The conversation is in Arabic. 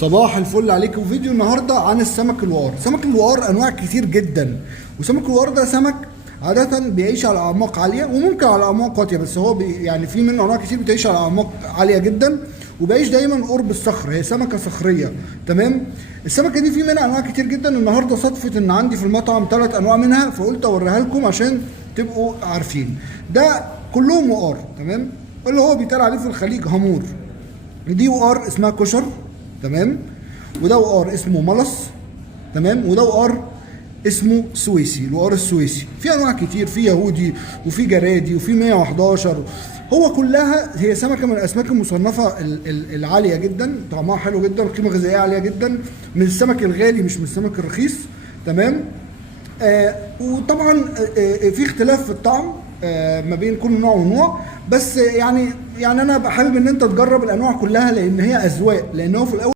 صباح الفل عليكم. فيديو النهارده عن السمك الوار. سمك الوار انواع كتير جدا، وسمك الوار ده سمك عادة بيعيش على اعماق عالية وممكن على اعماق واطية، بس هو يعني في منه انواع كتير بتعيش على اعماق عالية جدا وبيعيش دايما قرب الصخر. هي سمكة صخرية، تمام. السمكة دي في منها انواع كتير جدا. النهارده صدفة ان عندي في المطعم 3 انواع منها، فقلت اوريها لكم عشان تبقوا عارفين. ده كلهم وقار، تمام، اللي هو بيتقال عليه في الخليج هامور. دي وقار اسمها كشر، تمام، وده وقار اسمه ملص، تمام، وده وقار اسمه سويسي، الوقار السويسي. في انواع كتير، في يهودي وفي جرادي وفي 111. هو كلها هي سمكه من الاسماك المصنفه العاليه جدا، طعمها حلو جدا، قيمه غذائيه عاليه جدا، من السمك الغالي مش من السمك الرخيص، تمام. وطبعا في اختلاف في الطعم ما بين كل نوع ونوع، بس يعني انا حابب ان انت تجرب الانواع كلها لان هي اذواق، لان هو في الاول